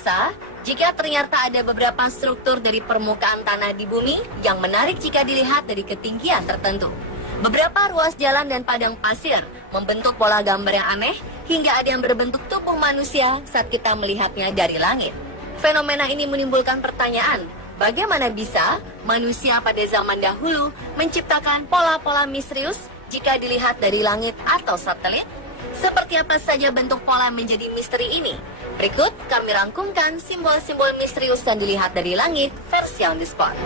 pemirsa, jika ternyata ada beberapa struktur dari permukaan tanah di bumi yang menarik jika dilihat dari ketinggian tertentu. Beberapa ruas jalan dan padang pasir membentuk pola gambar yang aneh hingga ada yang berbentuk tubuh manusia saat kita melihatnya dari langit. Fenomena ini menimbulkan pertanyaan, bagaimana bisa manusia pada zaman dahulu menciptakan pola-pola misterius jika dilihat dari langit atau satelit? Seperti apa saja bentuk pola menjadi misteri ini? Berikut kami rangkumkan simbol-simbol misterius yang dilihat dari langit versi on the spot.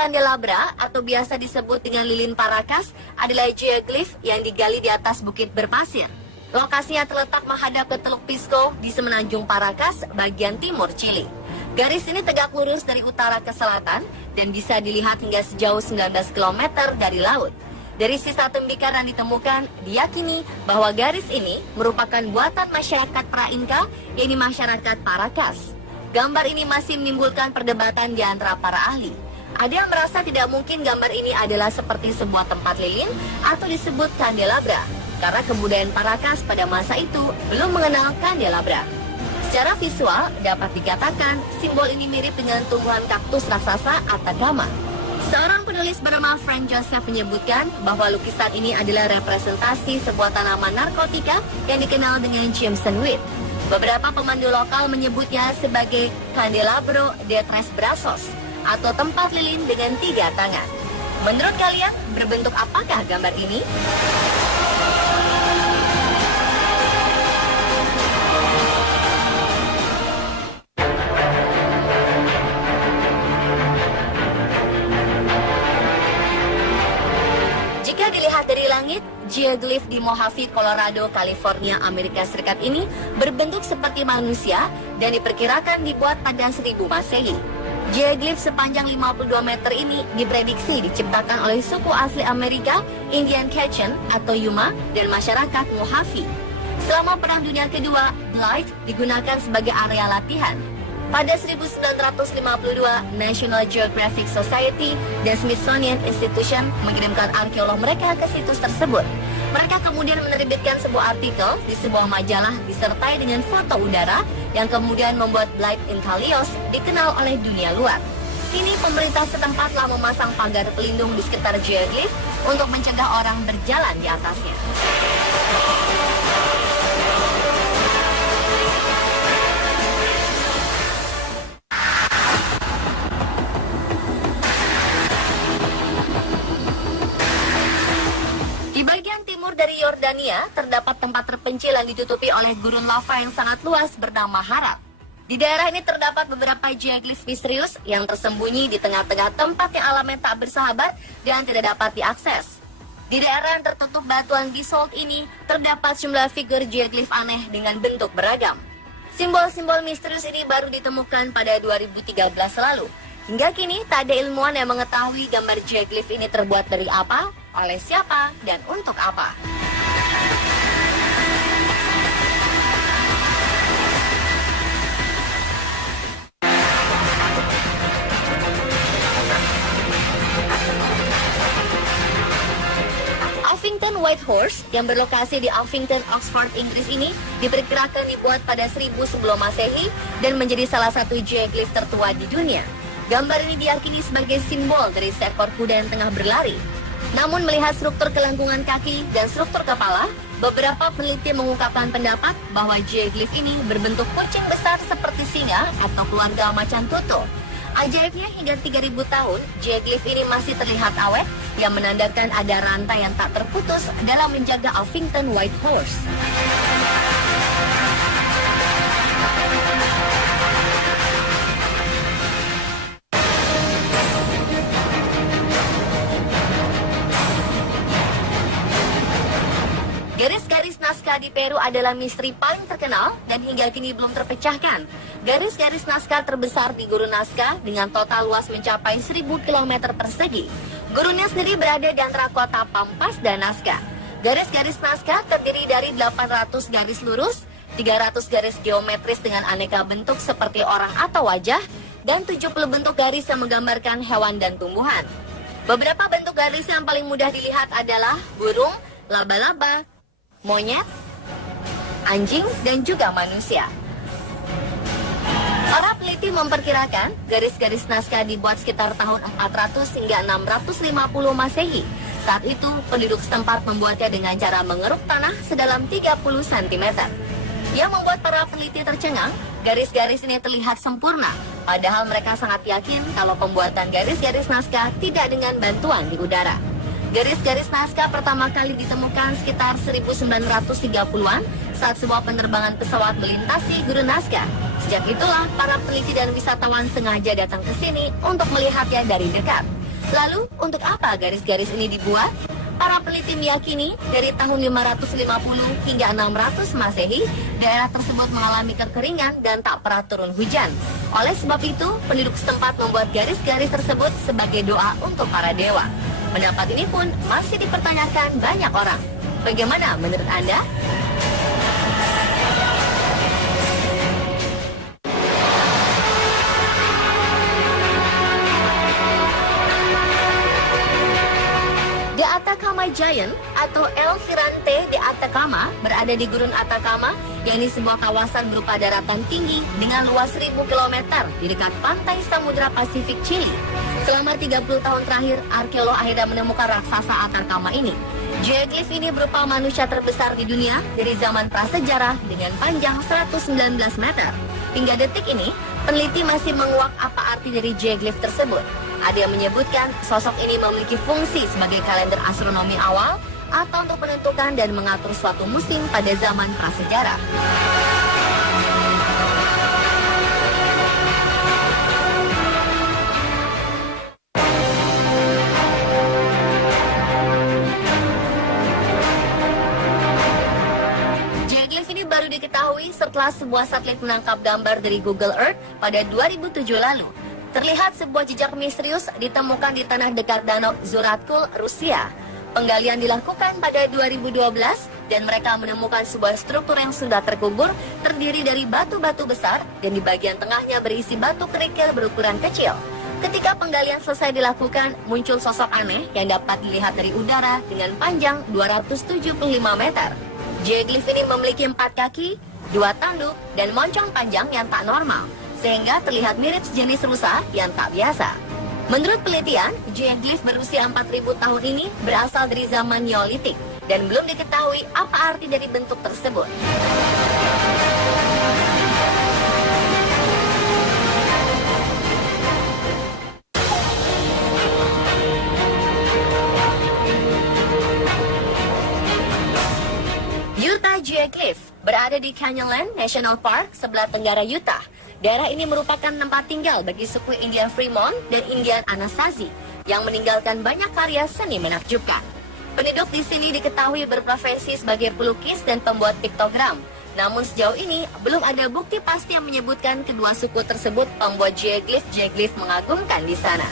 Candelabra atau biasa disebut dengan lilin Paracas adalah geoglif yang digali di atas bukit berpasir. Lokasinya terletak menghadap ke Teluk Pisco di semenanjung Paracas, bagian timur Chili. Garis ini tegak lurus dari utara ke selatan dan bisa dilihat hingga sejauh 19 km dari laut. Dari sisa tembikar yang ditemukan, diyakini bahwa garis ini merupakan buatan masyarakat pra-Inca, yaitu masyarakat Paracas. Gambar ini masih menimbulkan perdebatan di antara para ahli. Ada yang merasa tidak mungkin gambar ini adalah seperti sebuah tempat lilin atau disebut candelabra, karena kebudayaan Paracas pada masa itu belum mengenal candelabra. Secara visual, dapat dikatakan simbol ini mirip dengan tumbuhan kaktus raksasa Atacama. Seorang penulis bernama Frank Joseph menyebutkan bahwa lukisan ini adalah representasi sebuah tanaman narkotika yang dikenal dengan Jameson-weed. Beberapa pemandu lokal menyebutnya sebagai Candelabro de Tres Brazos, atau tempat lilin dengan 3 tangan. Menurut kalian, berbentuk apakah gambar ini? Jika dilihat dari langit, geoglif di Mojave, Colorado, California, Amerika Serikat ini berbentuk seperti manusia dan diperkirakan dibuat pada 1000 Masehi. Geoglif sepanjang 52 meter ini diprediksi diciptakan oleh suku asli Amerika, Indian Quechua atau Yuma, dan masyarakat Mojave. Selama Perang Dunia Kedua, Blythe digunakan sebagai area latihan. Pada 1952, National Geographic Society dan Smithsonian Institution mengirimkan arkeolog mereka ke situs tersebut. Mereka kemudian menerbitkan sebuah artikel di sebuah majalah disertai dengan foto udara yang kemudian membuat Blythe Incalios dikenal oleh dunia luar. Kini pemerintah setempat telah memasang pagar pelindung di sekitar geoglif untuk mencegah orang berjalan di atasnya. Dari Yordania, terdapat tempat terpencil yang ditutupi oleh gurun lava yang sangat luas bernama Harad. Di daerah ini terdapat beberapa geoglif misterius yang tersembunyi di tengah-tengah tempat yang alamnya tak bersahabat dan tidak dapat diakses. Di daerah yang tertutup batuan basalt ini, terdapat sejumlah figur geoglif aneh dengan bentuk beragam. Simbol-simbol misterius ini baru ditemukan pada 2013 lalu. Hingga kini, tak ada ilmuwan yang mengetahui gambar geoglif ini terbuat dari apa, oleh siapa, dan untuk apa. Uffington White Horse yang berlokasi di Uffington, Oxford, Inggris ini diperkirakan dibuat pada 1000 sebelum Masehi dan menjadi salah satu geoglif tertua di dunia. Gambar ini diyakini sebagai simbol dari seekor kuda yang tengah berlari. Namun melihat struktur kelengkungan kaki dan struktur kepala, beberapa peneliti mengungkapkan pendapat bahwa geoglif ini berbentuk kucing besar seperti singa atau keluarga macan tutul. Ajaibnya hingga 3000 tahun, geoglif ini masih terlihat awet yang menandakan ada rantai yang tak terputus dalam menjaga Uffington White Horse. Garis-garis naskah di Peru adalah misteri paling terkenal dan hingga kini belum terpecahkan. Garis-garis naskah terbesar di Gurun Nazca dengan total luas mencapai 1000 km persegi. Gurunnya sendiri berada di antara kota Pampas dan Nazca. Garis-garis naskah terdiri dari 800 garis lurus 300 garis geometris dengan aneka bentuk seperti orang atau wajah, dan 70 bentuk garis yang menggambarkan hewan dan tumbuhan. Beberapa bentuk garis yang paling mudah dilihat adalah burung, laba-laba, monyet, anjing, dan juga manusia. Para peneliti memperkirakan garis-garis naskah dibuat sekitar tahun 400 hingga 650 Masehi. Saat itu, penduduk setempat membuatnya dengan cara mengeruk tanah sedalam 30 cm. Yang membuat para peneliti tercengang, garis-garis ini terlihat sempurna. Padahal mereka sangat yakin kalau pembuatan garis-garis naskah tidak dengan bantuan di udara. Garis-garis naskah pertama kali ditemukan sekitar 1930-an saat sebuah penerbangan pesawat melintasi gurun naskah. Sejak itulah para peneliti dan wisatawan sengaja datang ke sini untuk melihatnya dari dekat. Lalu, untuk apa garis-garis ini dibuat? Para peneliti meyakini dari tahun 550 hingga 600 Masehi, daerah tersebut mengalami kekeringan dan tak pernah turun hujan. Oleh sebab itu, penduduk setempat membuat garis-garis tersebut sebagai doa untuk para dewa. Pendapat ini pun masih dipertanyakan banyak orang. Bagaimana menurut Anda? The Atacama Giant atau El Gigante de Atacama berada di Gurun Atacama, yakni sebuah kawasan berupa daratan tinggi dengan luas 1000 km di dekat pantai Samudra Pasifik Chili. Selama 30 tahun terakhir, arkeolog akhirnya menemukan raksasa Atacama ini. Geoglyph ini berupa manusia terbesar di dunia dari zaman prasejarah dengan panjang 119 meter. Hingga detik ini, peneliti masih menguak apa arti dari geoglyph tersebut. Ada yang menyebutkan sosok ini memiliki fungsi sebagai kalender astronomi awal atau untuk menentukan dan mengatur suatu musim pada zaman prasejarah. Geoglyph ini baru diketahui setelah sebuah satelit menangkap gambar dari Google Earth pada 2007 lalu. Terlihat sebuah jejak misterius ditemukan di tanah dekat Danau Zuratkul, Rusia. Penggalian dilakukan pada 2012 dan mereka menemukan sebuah struktur yang sudah terkubur terdiri dari batu-batu besar dan di bagian tengahnya berisi batu kerikil berukuran kecil. Ketika penggalian selesai dilakukan, muncul sosok aneh yang dapat dilihat dari udara dengan panjang 275 meter. Geoglyph ini memiliki 4 kaki, 2 tanduk, dan moncong panjang yang tak normal, sehingga terlihat mirip sejenis rusa yang tak biasa. Menurut penelitian, geoglyph berusia 4000 tahun ini berasal dari zaman Neolitik dan belum diketahui apa arti dari bentuk tersebut. Utah Geoglyph berada di Canyonland National Park sebelah tenggara Utah. Daerah ini merupakan tempat tinggal bagi suku Indian Fremont dan Indian Anasazi yang meninggalkan banyak karya seni menakjubkan. Penduduk di sini diketahui berprofesi sebagai pelukis dan pembuat piktogram. Namun sejauh ini belum ada bukti pasti yang menyebutkan kedua suku tersebut membuat geoglyph mengagumkan di sana.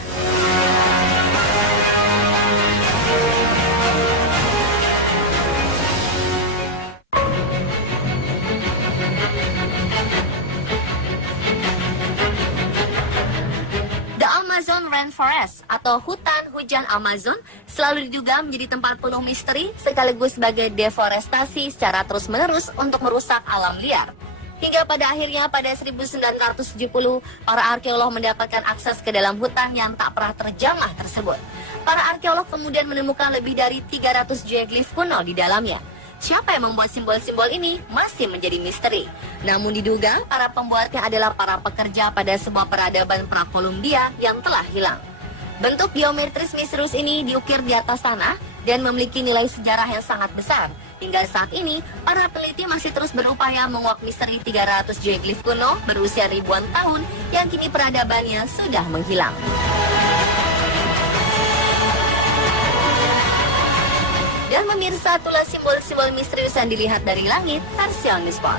Amazon Rainforest atau hutan hujan Amazon selalu diduga menjadi tempat penuh misteri sekaligus sebagai deforestasi secara terus-menerus untuk merusak alam liar. Hingga pada akhirnya pada 1970, para arkeolog mendapatkan akses ke dalam hutan yang tak pernah terjamah tersebut. Para arkeolog kemudian menemukan lebih dari 300 geoglyph kuno di dalamnya. Siapa yang membuat simbol-simbol ini masih menjadi misteri. Namun diduga para pembuatnya adalah para pekerja pada sebuah peradaban pra-Kolumbia yang telah hilang. Bentuk geometris misterius ini diukir di atas tanah dan memiliki nilai sejarah yang sangat besar. Hingga saat ini, para peneliti masih terus berupaya menguak misteri 300 geoglyph kuno berusia ribuan tahun yang kini peradabannya sudah menghilang. Dan pemirsa, itulah simbol-simbol misterius yang dilihat dari langit versi On The Spot.